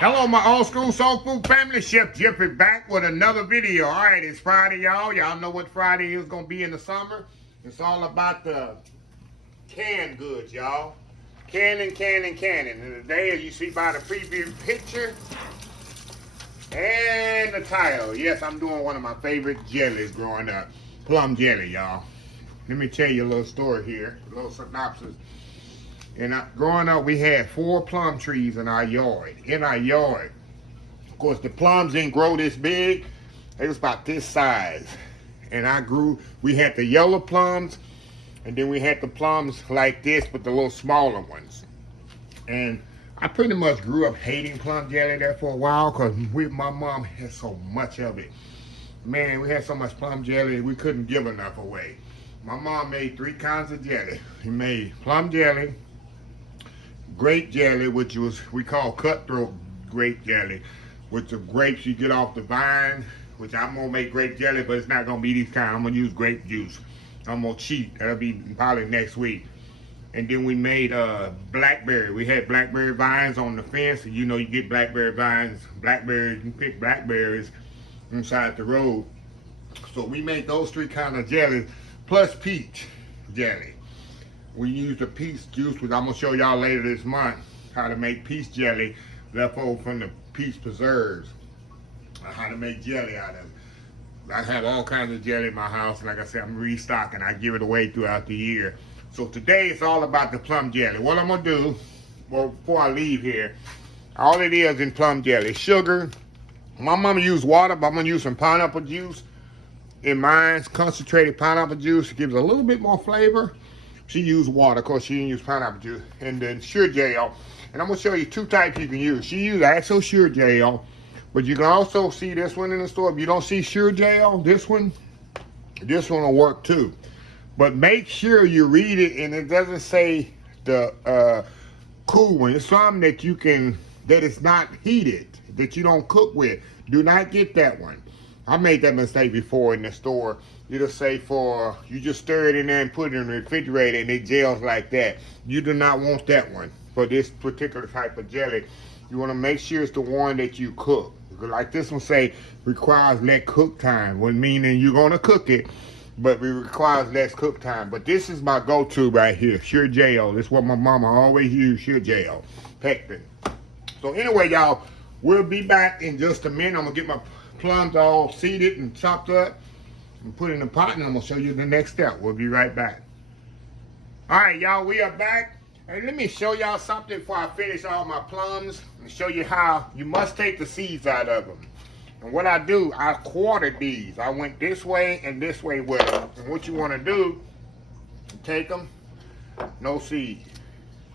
Hello, my old school soul food family. Chef Jeffrey back with another video. All right, it's Friday, y'all. Y'all know what Friday is going to be in the summer. It's all about the canned goods, y'all. Canning. And today, as you see by the preview picture and the title, yes, I'm doing one of my favorite jellies growing up. Plum jelly, y'all. Let me tell you a little story here, a little synopsis. And growing up, we had 4 plum trees in our yard. Of course, the plums didn't grow this big. They was about this size. And we had the yellow plums, and then we had the plums like this, but the little smaller ones. And I pretty much grew up hating plum jelly there for a while because my mom had so much of it. Man, we had so much plum jelly, we couldn't give enough away. My mom made 3 kinds of jelly. She made plum jelly, grape jelly, which we call cutthroat grape jelly, which the grapes you get off the vine, which I'm gonna make grape jelly, but it's not gonna be these kind. I'm gonna use grape juice. I'm gonna cheat. That'll be probably next week. And then we made blackberry. We had blackberry vines on the fence, and you get blackberry vines, blackberries, you pick blackberries inside the road. So we made those 3 kinds of jellies, plus peach jelly. We used the peach juice, which I'm going to show y'all later this month, how to make peach jelly left over from the peach preserves, how to make jelly out of it. I have all kinds of jelly in my house. Like I said, I'm restocking. I give it away throughout the year. So today it's all about the plum jelly. What I'm going to do, well, before I leave here, all it is in plum jelly, sugar. My mama used water, but I'm going to use some pineapple juice in mine. Concentrated pineapple juice. It gives a little bit more flavor. She used water, of course she didn't use pineapple juice. And then sure gel. And I'm gonna show you 2 types you can use. She used actual sure gel, but you can also see this one in the store. If you don't see sure gel, this one will work too. But make sure you read it and it doesn't say the cool one. It's something that it's not heated, that you don't cook with. Do not get that one. I made that mistake before in the store. It'll say you just stir it in there and put it in the refrigerator and it gels like that. You do not want that one for this particular type of jelly. You want to make sure it's the one that you cook. Like this one say, requires less cook time. Well, meaning you're going to cook it, but it requires less cook time. But this is my go-to right here, sure gel. This is what my mama always used, sure gel, pectin. So anyway, y'all, we'll be back in just a minute. I'm going to get my plums all seeded and chopped up and put in the pot, and I'm gonna show you the next step. We'll be right back. All right, y'all, we are back. And let me show y'all something before I finish all my plums and show you how you must take the seeds out of them. And what I do, I quartered these. I went this way and this way with them. And what you want to do, take them, no seed.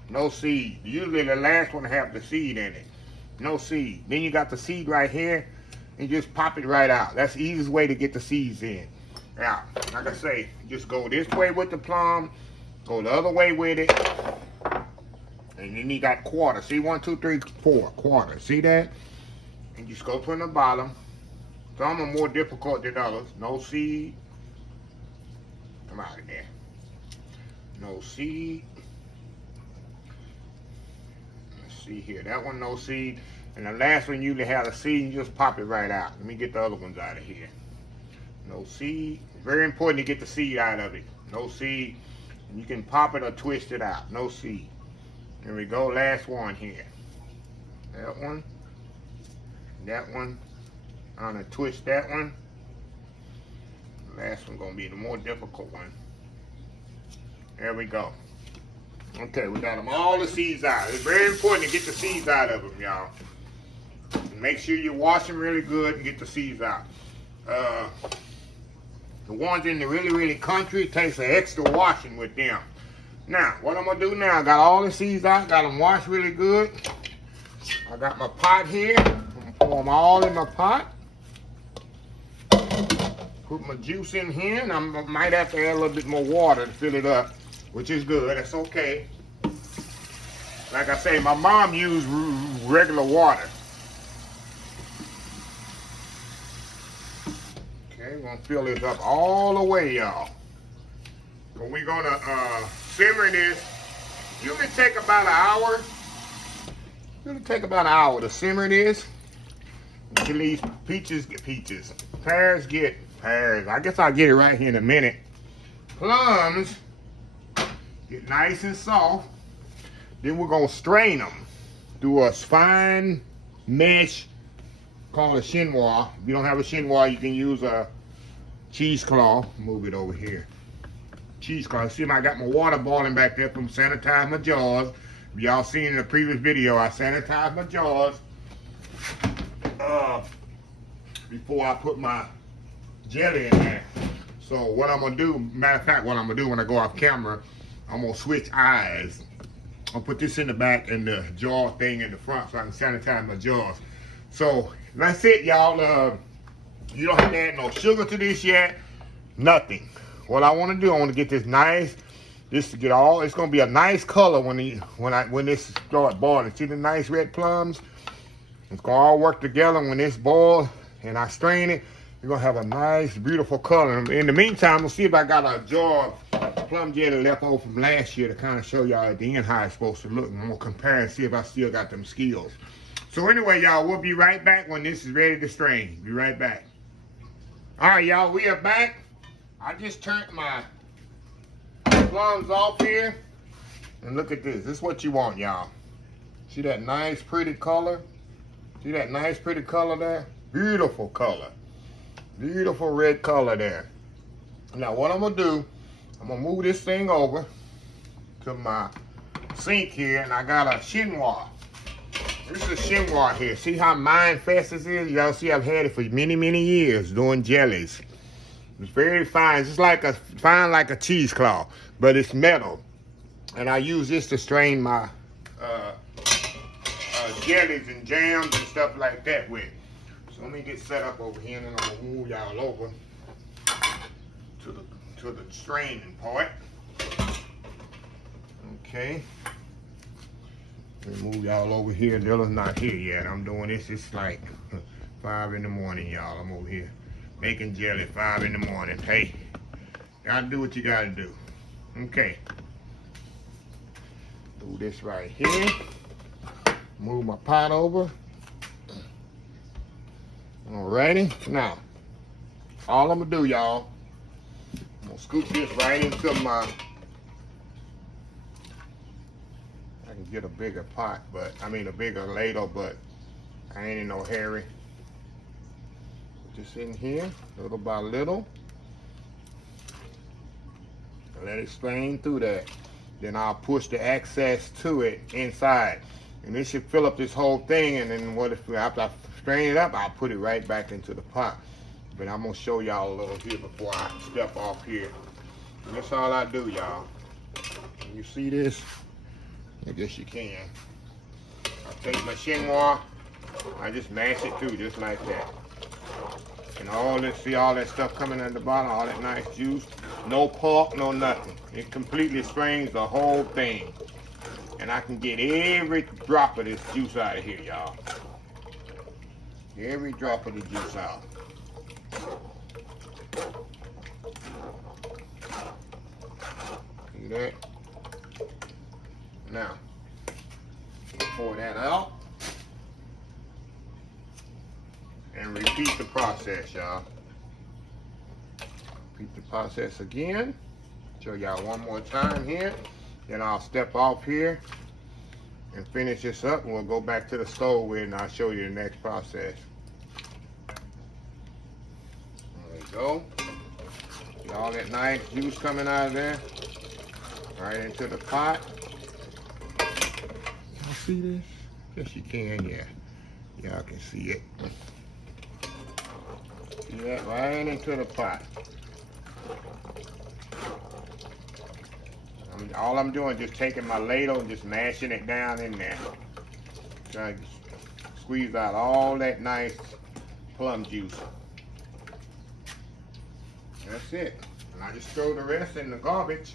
Usually the last one have the seed in it. No seed. Then you got the seed right here, and just pop it right out. That's the easiest way to get the seeds in. Now, like I say, just go this way with the plum, go the other way with it, and then you got quarter. See, 1, 2, 3, 4, quarter. See that? And just go from the bottom. Some are more difficult than others. No seed. Come out of there. No seed. Let's see here. That one, no seed. And the last one usually has a seed, and you just pop it right out. Let me get the other ones out of here. No seed. Very important to get the seed out of it. No seed. And you can pop it or twist it out. No seed. There we go. Last one here. That one. That one. I'm going to twist that one. Last one going to be the more difficult one. There we go. Okay, we got them all the seeds out. It's very important to get the seeds out of them, y'all. Make sure you wash them really good and get the seeds out. The ones in the really country, it takes an extra washing with them. Now, what I'm going to do now, I got all the seeds out, got them washed really good. I got my pot here. I'm going to pour them all in my pot. Put my juice in here, and I might have to add a little bit more water to fill it up, which is good. That's okay. Like I say, my mom used regular water. Okay, we're gonna fill this up all the way, y'all. But we're gonna simmer this. Usually take about an hour. It'll take about an hour to simmer this until these peaches get peaches. Pears get pears. I guess I'll get it right here in a minute. Plums get nice and soft. Then we're gonna strain them through a fine mesh called a chinois. If you don't have a chinois, you can use a cheesecloth. Move it over here. Cheesecloth. See, I got my water boiling back there from sanitizing my jars. Y'all seen in the previous video, I sanitized my jars before I put my jelly in there. So what I'm gonna do, matter of fact, what I'm gonna do when I go off camera, I'm gonna switch eyes. I'll put this in the back and the jar thing in the front so I can sanitize my jars. So that's it, y'all. You don't have to add no sugar to this yet, nothing. What I want to do, I want to get this nice. This to get all. It's gonna be a nice color when this start boiling. See the nice red plums? It's gonna all work together when this boils and I strain it. You're gonna have a nice, beautiful color. In the meantime, we'll see if I got a jar of plum jelly left over from last year to kind of show y'all at the end how it's supposed to look. And I'm gonna compare and see if I still got them skills. So anyway, y'all, we'll be right back when this is ready to strain. Be right back. All right, y'all, we are back. I just turned my plums off here. And look at this. This is what you want, y'all. See that nice, pretty color? See that nice, pretty color there? Beautiful color. Beautiful red color there. Now, what I'm going to do, I'm going to move this thing over to my sink here. And I got a chinois. This is a chinois here. See how mine fast this is? Y'all see I've had it for many, many years doing jellies. It's very fine. It's just like fine like a cheesecloth, but it's metal. And I use this to strain my jellies and jams and stuff like that with. So let me get set up over here and then I'm gonna move y'all over to the straining part. Okay. Let me move y'all over here. Dylan's not here yet. I'm doing this. It's like 5 in the morning, y'all. I'm over here making jelly 5 in the morning. Hey, gotta do what you gotta do. Okay. Do this right here. Move my pot over. Alrighty. Now, all I'm gonna do, y'all, I'm gonna scoop this right into my. I can get a bigger pot, a bigger ladle, but I ain't in no hurry. Put this in here, little by little. Let it strain through that. Then I'll push the excess to it inside. And this should fill up this whole thing, and then after I strain it up, I'll put it right back into the pot. But I'm gonna show y'all a little here before I step off here. And that's all I do, y'all. Can you see this? I guess you can. I'll take my chinois, I just mash it through just like that. And all this, see all that stuff coming at the bottom, all that nice juice. No pulp, no nothing. It completely strains the whole thing. And I can get every drop of this juice out of here, y'all. Every drop of the juice out. See that? Now, pour that out. And repeat the process, y'all. Repeat the process again. Show y'all one more time here. Then I'll step off here and finish this up, and we'll go back to the stove with it, and I'll show you the next process. There we go. See all that nice juice coming out of there. Right into the pot. Y'all see this? Yes, you can, yeah. Y'all can see it. See that? Right into the pot. All I'm doing is just taking my ladle and just mashing it down in there. Trying to squeeze out all that nice plum juice. That's it. And I just throw the rest in the garbage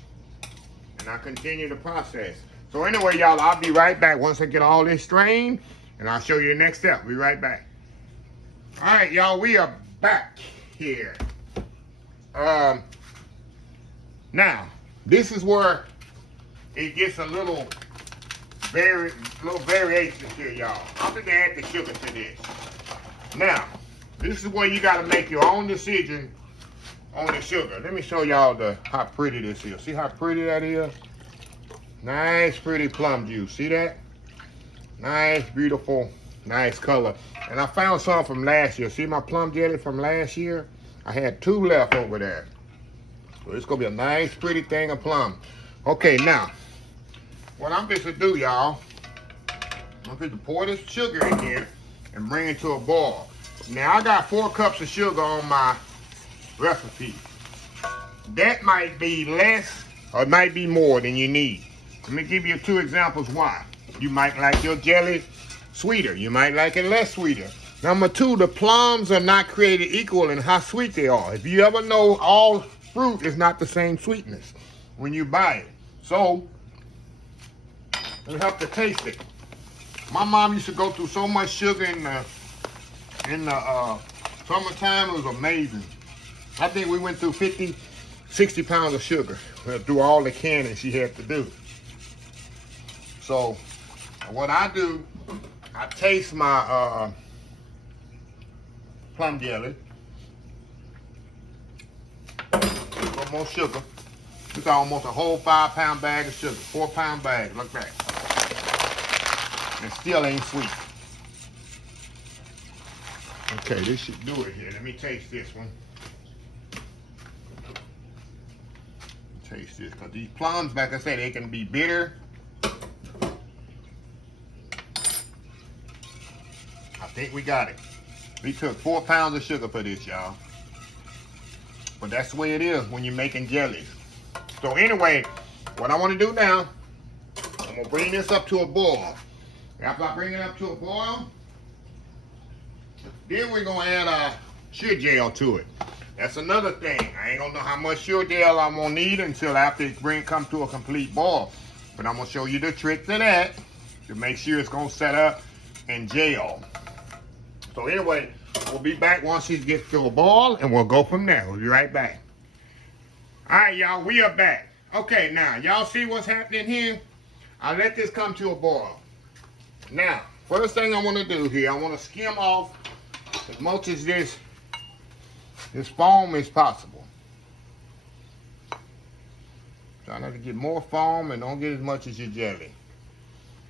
and I continue the process. So anyway, y'all, I'll be right back once I get all this strained and I'll show you the next step. Be right back. All right, y'all, we are back here. Now, this is where it gets a little little variations here, y'all. I'm gonna add the sugar to this. Now, this is where you gotta make your own decision on the sugar. Let me show y'all how pretty this is. See how pretty that is? Nice, pretty plum juice. See that? Nice, beautiful, nice color. And I found some from last year. See my plum jelly from last year? I had 2 left over there. So it's gonna be a nice, pretty thing of plum. Okay, now, what I'm going to do, y'all, I'm going to pour this sugar in here and bring it to a boil. Now, I got 4 cups of sugar on my recipe. That might be less or it might be more than you need. Let me give you 2 examples why. You might like your jelly sweeter. You might like it less sweeter. Number 2, the plums are not created equal in how sweet they are. If you ever know, all fruit is not the same sweetness when you buy it. So, it'll help to taste it. My mom used to go through so much sugar in the summertime. It was amazing. I think we went through 50, 60 pounds of sugar through all the canning she had to do. So what I do, I taste my plum jelly. A little more sugar. It's almost a whole 5-pound bag of sugar. 4-pound bag, look at that. And still ain't sweet. Okay, this should do it here. Let me taste this one. Taste this, because these plums, like I said, they can be bitter. I think we got it. We took 4 pounds of sugar for this, y'all. But that's the way it is when you're making jellies. So anyway, what I want to do now, I'm going to bring this up to a boil. After I bring it up to a boil, then we're going to add our sugar gel to it. That's another thing. I ain't going to know how much sugar gel I'm going to need until after it comes to a complete boil. But I'm going to show you the trick to that to make sure it's going to set up and gel. So anyway, we'll be back once it gets to a boil and we'll go from there. We'll be right back. All right, y'all, we are back. Okay, now, y'all see what's happening here? I let this come to a boil. Now, first thing I want to do here, I want to skim off as much as this foam as possible. Try not to get more foam and don't get as much as your jelly.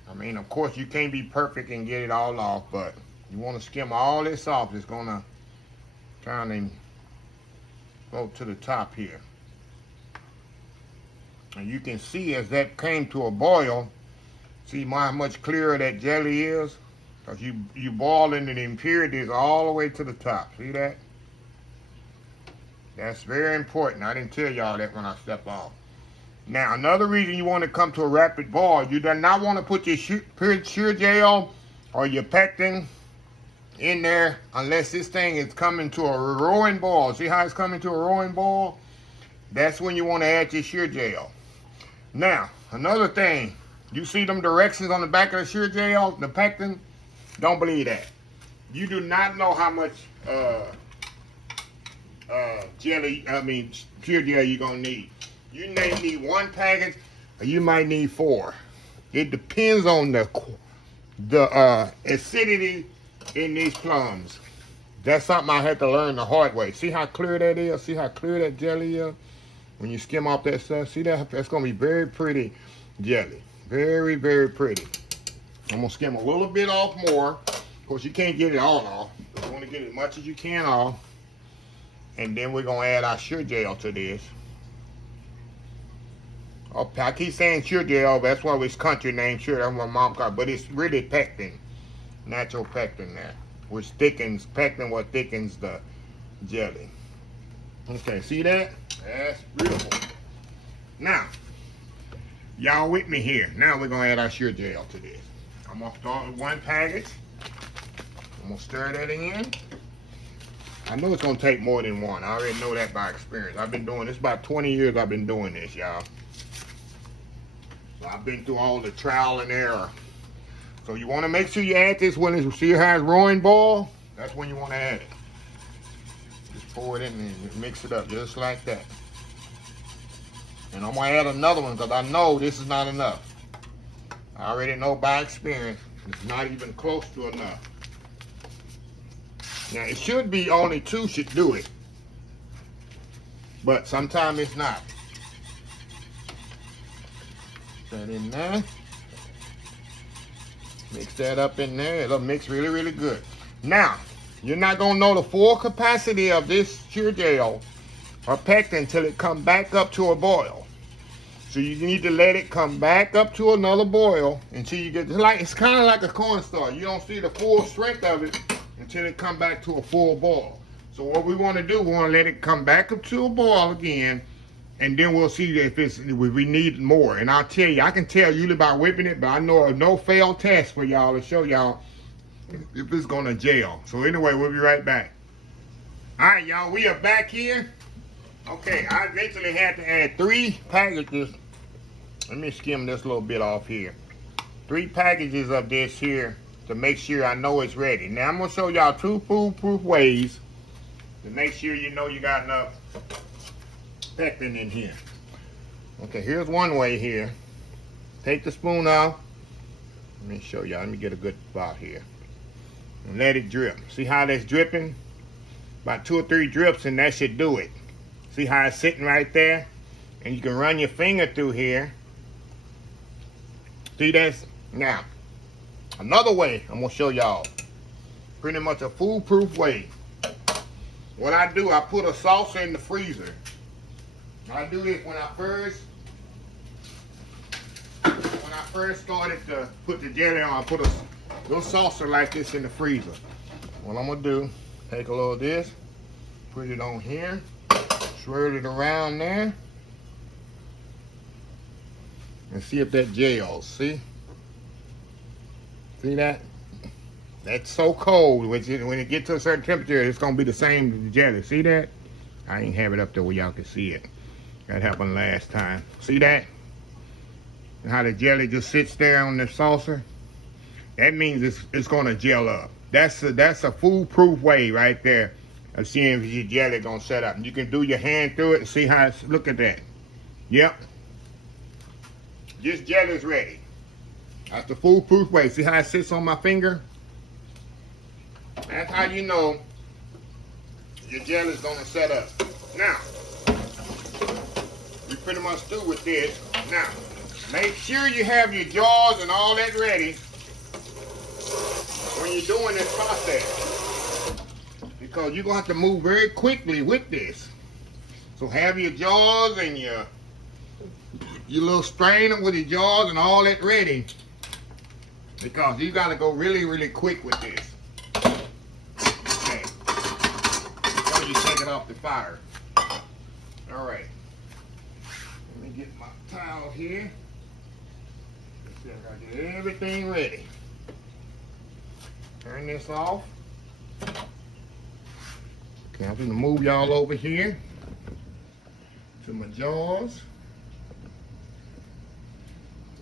I mean, of course, you can't be perfect and get it all off, but you want to skim all this off. It's going to kind of go to the top here. And you can see as that came to a boil, see how much clearer that jelly is? Because you boiling the impurities all the way to the top. See that? That's very important. I didn't tell y'all that when I stepped off. Now, another reason you want to come to a rapid boil, you do not want to put your sugar gel or your pectin in there unless this thing is coming to a roaring boil. See how it's coming to a roaring boil? That's when you want to add your sugar gel. Now, another thing, you see them directions on the back of the sugar gel, the pectin? Don't believe that. You do not know how much sugar gel you're gonna need. You may need 1 package, or you might need 4. It depends on the acidity in these plums. That's something I had to learn the hard way. See how clear that is? See how clear that jelly is? When you skim off that stuff, see that? That's gonna be very pretty jelly. Very, very pretty. I'm gonna skim a little bit off more. Of course, you can't get it all off. You wanna get as much as you can off. And then we're gonna add our sugar gel to this. Oh, I keep saying sugar gel, that's why it's country name sugar. That's what my mom called it. But it's really pectin. Natural pectin there. Which thickens, pectin what thickens the jelly. Okay, see that? That's beautiful. Now, y'all with me here. Now we're going to add our sugar gel to this. I'm going to start with 1 package. I'm going to stir that in. I know it's going to take more than 1. I already know that by experience. I've been doing this, about 20 years I've been doing this, y'all. So I've been through all the trial and error. So you want to make sure you add this when it's, see how it's roaring boil? That's when you want to add it. Just pour it in and mix it up just like that. And I'm going to add another one because I know this is not enough. I already know by experience, it's not even close to enough. Now, it should be only 2 should do it, but sometimes it's not. Put that in there. Mix that up in there. It'll mix really, really good. Now, you're not going to know the full capacity of this cure gel or pectin until it comes back up to a boil. So you need to let it come back up to another boil until you get, it's kind of like a cornstarch. You don't see the full strength of it until it comes back to a full boil. So what we want to do, we want to let it come back up to a boil again, and then we'll see if we need more. And I'll tell you, I can tell usually by whipping it, but I know of no failed test for y'all to show y'all if it's gonna gel. So anyway, we'll be right back. All right, y'all, we are back here. Okay, I eventually had to add 3 packages. Let me skim this little bit off here. 3 packages of this here to make sure I know it's ready. Now I'm gonna show y'all 2 foolproof ways to make sure you know you got enough pectin in here. Okay, here's one way here. Take the spoon out. Let me show y'all. Let me get a good spot here. And let it drip. See how that's dripping? About 2 or 3 drips and that should do it. See how it's sitting right there? And you can run your finger through here. See this? Now, another way I'm gonna show y'all. Pretty much a foolproof way. What I do, I put a saucer in the freezer. I do this when I first started to put the jelly on. I put a little saucer like this in the freezer. What I'm gonna do, take a little of this, put it on here, swirl it around there, and see if that gels. See that? That's so cold. When it gets to a certain temperature, it's gonna be the same as the jelly. See that? I ain't have it up there where y'all can see it. That happened last time. See that? And how the jelly just sits there on the saucer? That means it's gonna gel up. That's a foolproof way right there of seeing if your jelly gonna set up. And you can do your hand through it and see how it's, look at that. Yep. This jelly is ready. That's the foolproof way. See how it sits on my finger? That's how you know your jelly is gonna set up. Now, we pretty much through with this. Now, make sure you have your jars and all that ready when you're doing this process, because you're gonna have to move very quickly with this. So have your jars and your little strainer with your jars and all that ready, because you gotta go really, really quick with this. Okay. Before you take it off the fire. All right. Let me get my towel here. Let's see, I gotta get everything ready. Turn this off. Okay, I'm gonna move y'all over here to my jars.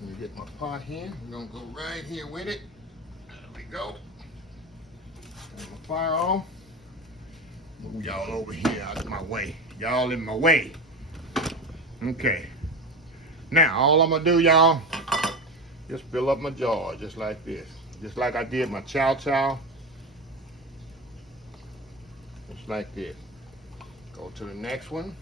Let me get my pot here. I'm gonna go right here with it. There we go. Turn my fire off. Move y'all over here out of my way. Y'all in my way. Okay. Now, all I'm gonna do, y'all, just fill up my jar just like this. Just like I did my chow chow. Just like this. Go to the next one.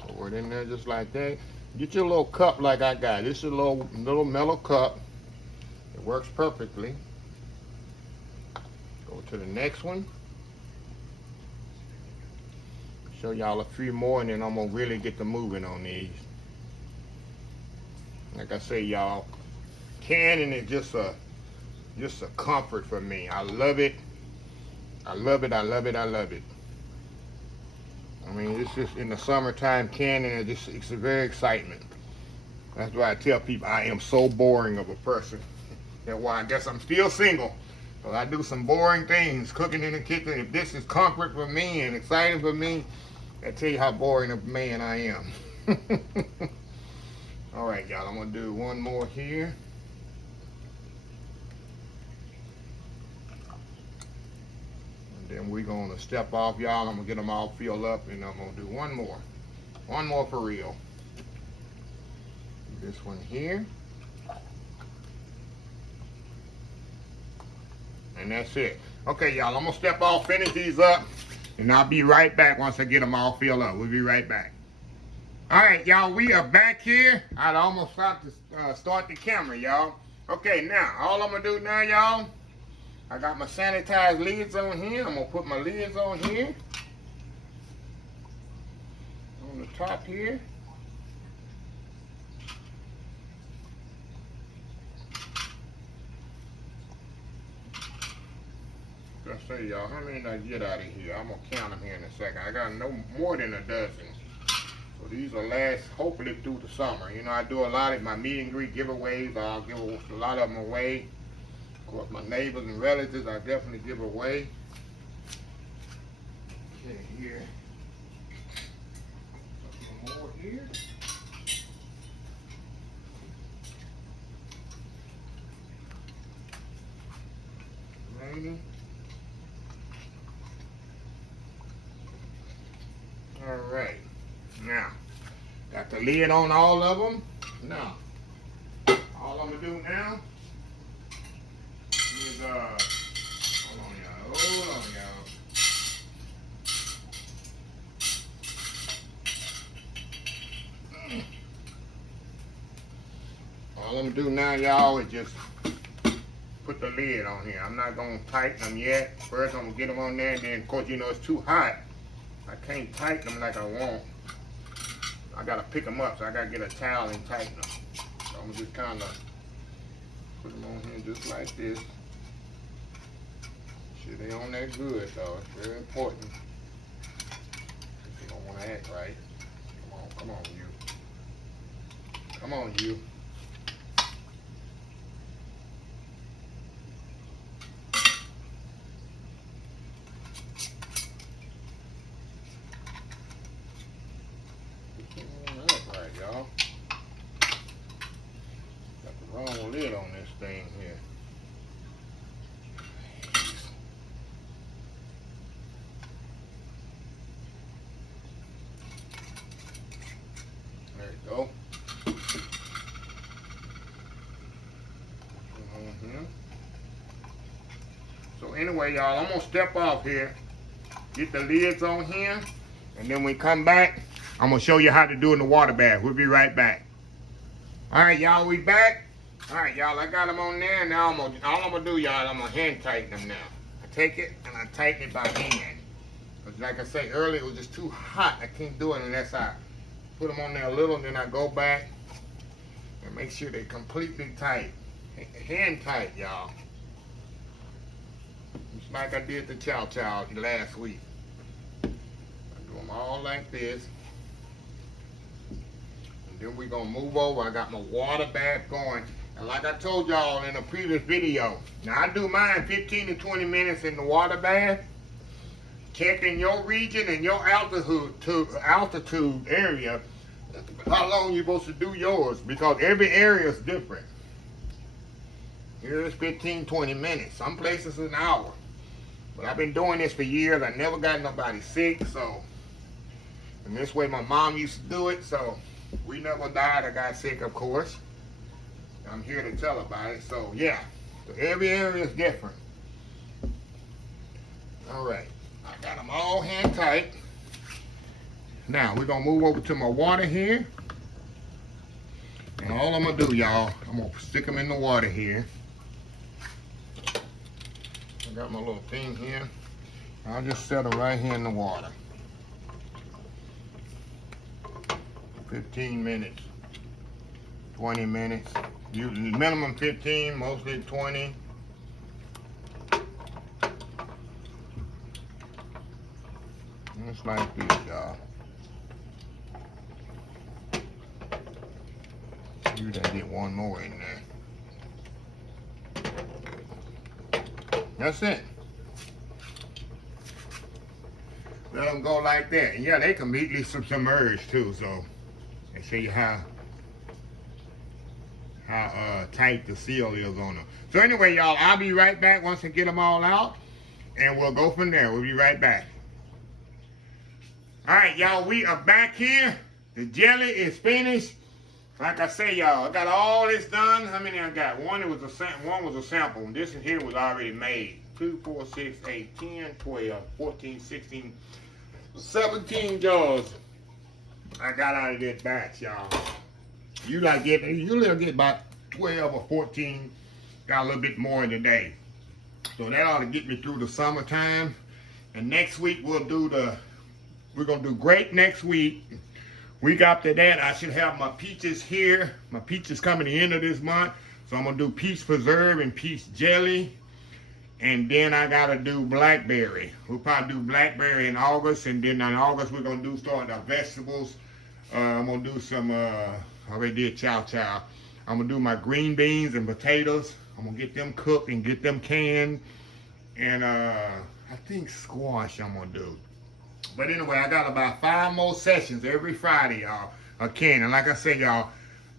Pour it in there just like that. Get your little cup like I got. This is a little metal cup. It works perfectly. Go to the next one. Show y'all a few more and then I'm gonna really get to moving on these. Like I say, y'all, canning is just a comfort for me. I love it. I love it. I love it. I love it. I mean, it's just in the summertime, canning it's a very excitement. That's why I tell people I am so boring of a person. That's why I guess I'm still single. But I do some boring things, cooking in the kitchen. If this is comfort for me and exciting for me, I tell you how boring a man I am. All right, y'all, I'm gonna do one more here. And then we're gonna step off, y'all. I'm gonna get them all filled up and I'm gonna do one more. One more for real. This one here. And that's it. Okay, y'all, I'm gonna step off, finish these up, and I'll be right back once I get them all filled up. We'll be right back. All right, y'all, we are back here. I'd almost start the camera, y'all. Okay, now, all I'm gonna do now, y'all, I got my sanitized lids on here. I'm gonna put my lids on here. On the top here. Let's say, y'all, how many did I get out of here? I'm gonna count them here in a second. I got no more than a dozen. So these will last, hopefully, through the summer. You know, I do a lot of my meet and greet giveaways. I'll give a lot of them away. Of course, my neighbors and relatives, I definitely give away. Okay, here. Some more here. Maybe. All right. Now, got the lid on all of them. Now, all I'm gonna do now is hold on, y'all. All I'm gonna do now, y'all, is just put the lid on here. I'm not gonna tighten them yet. First, I'm gonna get them on there, and then, of course, you know it's too hot. I can't tighten them like I want. I gotta pick them up, so I gotta get a towel and tighten them. So I'm gonna just kind of put them on here just like this. Sure they on there good, though. It's very important. You don't want to act right. Come on, you. Come on, you. Y'all. Got the wrong lid on this thing here. There you go. So anyway, y'all, I'm gonna step off here, get the lids on here, and then when we come back, I'm gonna show you how to do it in the water bath. We'll be right back. All right, y'all, we back. All right, y'all, I got them on there. Now all I'm gonna do, y'all, I'm gonna hand tighten them now. I take it and I tighten it by hand. Cause like I said earlier, it was just too hot. I can't do it unless I put them on there a little, and then I go back and make sure they're completely tight. Hand tight, y'all. Just like I did the chow last week. I do them all like this. Then we're gonna move over. I got my water bath going. And like I told y'all in a previous video, now I do mine 15 to 20 minutes in the water bath. Check in your region and your altitude area how long you're supposed to do yours, because every area is different. Here it's 15, 20 minutes. Some places an hour. But I've been doing this for years. I never got nobody sick, so. And this way my mom used to do it, so. We never died or got sick, of course. I'm here to tell about it. So, yeah. So every area is different. All right. I got them all hand tight. Now, we're going to move over to my water here. And all I'm going to do, y'all, I'm going to stick them in the water here. I got my little thing here. I'll just set them right here in the water. 15 minutes, 20 minutes, usually minimum 15, mostly 20. Just like this, y'all. You gotta get one more in there. That's it. Let them go like that. And yeah, they completely submerged too, so. And show you how tight the seal is on them. So anyway, y'all, I'll be right back once I get them all out, and we'll go from there. We'll be right back. All right, y'all, we are back here. The jelly is finished. Like I say, y'all, I got all this done. How many I got? One was a sample. This one here was already made. 2, 4, 6, 8, 10, 12, 14, 16, 17 jars I got out of this batch, y'all. You usually get about 12 or 14. Got a little bit more in the day. So that ought to get me through the summertime. And next week we're gonna do grape next week. Week after that, I should have my peaches here. My peaches coming the end of this month. So I'm gonna do peach preserve and peach jelly. And then I gotta do blackberry. We'll probably do blackberry in August. And then in August we're gonna start our vegetables. I'm gonna do some, I already did chow. I'm gonna do my green beans and potatoes. I'm gonna get them cooked and get them canned. And I think squash I'm gonna do. But anyway, I got about 5 more sessions every Friday, y'all, of canning. Like I said, y'all,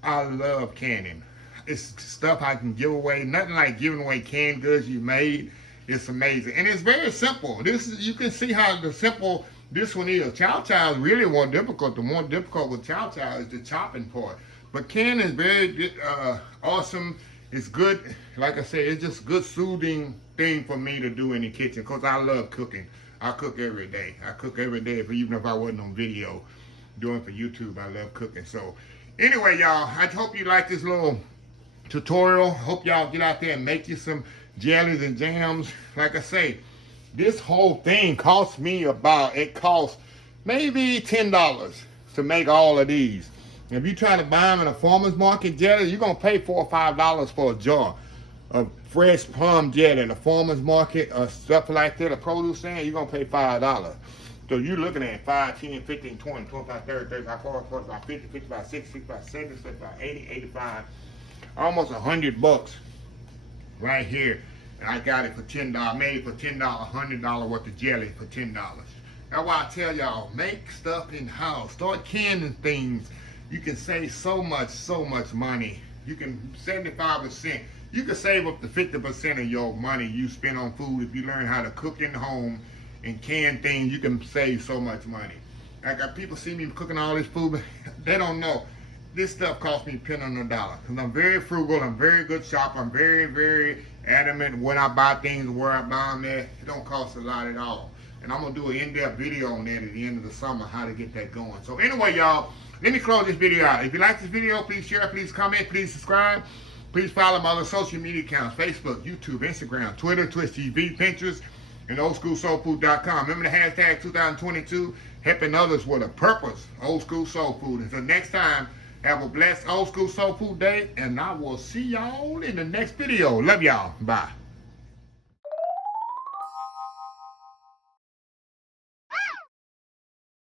I love canning. It's stuff I can give away. Nothing like giving away canned goods you made. It's amazing. And it's very simple. You can see how simple this one is. Chow is really more difficult. The more difficult with chow is the chopping part. But canning is very good, awesome. It's good. Like I said, it's just good, soothing thing for me to do in the kitchen because I love cooking. I cook every day. I cook every day, even if I wasn't on video doing for YouTube. I love cooking. So anyway, y'all, I hope you like this little tutorial. Hope y'all get out there and make you some jellies and jams. Like I say, this whole thing cost me it cost maybe $10 to make all of these. If you try to buy them in a farmer's market jelly, you're going to pay $4 or $5 for a jar of fresh plum jelly in a farmer's market or stuff like that, a produce stand, you're going to pay $5. So you're looking at 5, 10, 15, 20, 25, 30, 35, 40, 45, 50, 55, 60, 65, 70, 75, 80, 85, almost $100 right here. And I got it for $10, made it for $10, $100 worth of jelly for $10. That's why I tell y'all, make stuff in-house. Start canning things. You can save so much money. You can 75%. You can save up to 50% of your money you spend on food if you learn how to cook in the home and can things. You can save so much money. I got people see me cooking all this food, but they don't know. This stuff costs me $10 on the dollar. Because I'm very frugal, I'm very good shopper, I'm very adamant when I buy things, where I buy them at. It don't cost a lot at all. And I'm going to do an in-depth video on that at the end of the summer, how to get that going. So anyway, y'all, let me close this video out. If you like this video, please share, please comment, please subscribe. Please follow my other social media accounts, Facebook, YouTube, Instagram, Twitter, Twitch TV, Pinterest, and oldschoolsoulfood.com. Remember the hashtag 2022, helping others with a purpose, Old School Soul Food. Until next time, have a blessed Old School Soul Food day, and I will see y'all in the next video. Love y'all. Bye.